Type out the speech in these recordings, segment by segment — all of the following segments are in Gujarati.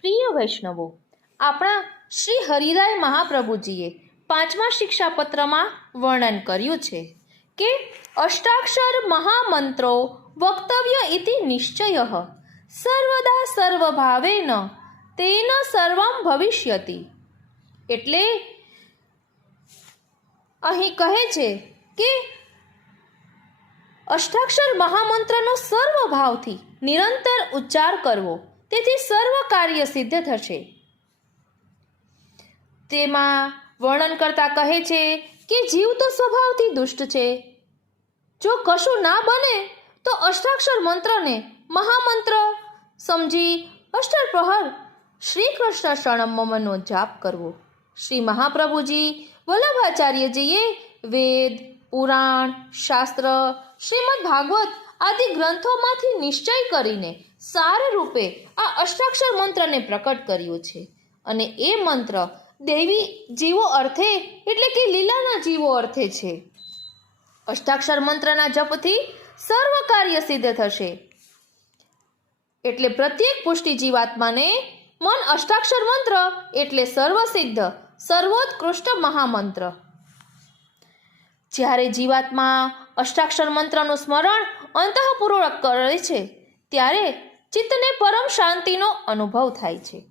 પ્રિય વૈષ્ણવો, આપણા શ્રી હરિરાય મહાપ્રભુજીએ પાંચમા શિક્ષાપત્રમાં વર્ણન કર્યું છે કે અષ્ટાક્ષર મહામંત્રો વક્તવ્ય ઇતિ નિશ્ચય, સર્વદા સર્વભાવેન તેન સર્વમ ભવિષ્યતિ. એટલે અહીં કહે છે કે અષ્ટાક્ષર મહામંત્રનો સર્વભાવથી નિરંતર ઉચ્ચાર કરવો તેથી સર્વ કાર્ય સિદ્ધ થશે. તેમાં વર્ણન કરતા કહે છે કે જીવ તો સ્વભાવથી દુષ્ટ છે. જો કશું ના બને, તો અષ્ટાક્ષર મંત્રને મહામંત્ર સમજી અષ્ટર પ્રહર શ્રી કૃષ્ણ શરણમનો જાપ કરવો. શ્રી મહાપ્રભુજી વલ્લભાચાર્યજીએ વેદ, પુરાણ, શાસ્ત્ર, શ્રીમદ ભાગવત આદિ ગ્રંથોમાંથી નિશ્ચય કરીને સાર રૂપે આ અષ્ટાક્ષર મંત્રને પ્રકટ કર્યો છે. અને એ મંત્ર દેવી જીવો અર્થે એટલે કે લીલાના જીવો અર્થે છે. અષ્ટાક્ષર મંત્રના જપથી સર્વ કાર્ય સિદ્ધ થશે. એટલે પ્રત્યેક પુષ્ટિ જીવાત્માને મન અષ્ટાક્ષર મંત્ર એટલે સર્વસિદ્ધ સર્વોત્કૃષ્ટ મહામંત્ર. જ્યારે જીવાત્મા અષ્ટાક્ષર મંત્રનું સ્મરણ અંતઃપૂર્વક કરે છે, ત્યારે ચિત્તને પરમ શાંતિનો અનુભવ થાય છે.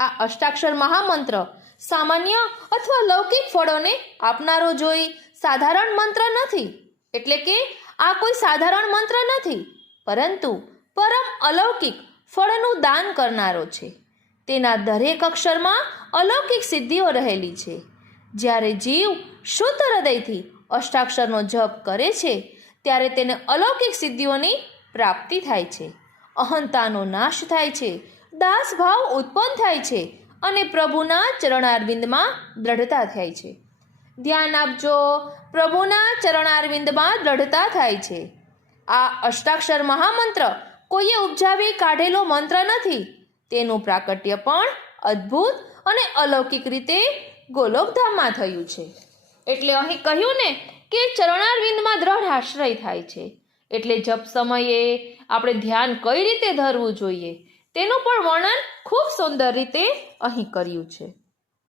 આ અષ્ટાક્ષર મહામંત્ર સામાન્ય અથવા લૌકિક ફળોને આપનારો જોઈ સાધારણ મંત્ર નથી, એટલે કે આ કોઈ સાધારણ મંત્ર નથી, પરંતુ પરમ અલૌકિક ફળનું દાન કરનારો છે. તેના દરેક અક્ષરમાં અલૌકિક સિદ્ધિઓ રહેલી છે. જ્યારે જીવ શુદ્ધ હૃદયથી અષ્ટાક્ષરનો જપ કરે છે ત્યારે તેને અલૌકિક સિદ્ધિઓની પ્રાપ્તિ થાય છે. અહંતાનો નાશ થાય છે. દાસ ભાવ ઉત્પન્ન થાય છે અને પ્રભુના ચરણારવિંદમાં દ્રઢતા થાય છે. ધ્યાન આપજો, પ્રભુના ચરણારવિંદમાં દ્રઢતા થાય છે. આ અષ્ટાક્ષર મહામંત્ર કોઈએ ઉપજાવી કાઢેલો મંત્ર નથી. તેનું પ્રાકટ્ય પણ અદ્ભુત અને અલૌકિક રીતે ગોલોકધામમાં થયું છે. એટલે અહીં કહ્યું ને કે ચરણારવિંદમાં દ્રઢ આશ્રય થાય છે. એટલે જપ સમયે આપણે ધ્યાન કઈ રીતે ધરવું જોઈએ? તેનું પણ વર્ણન ખૂબ સુંદર રીતે અહીં કર્યું છે.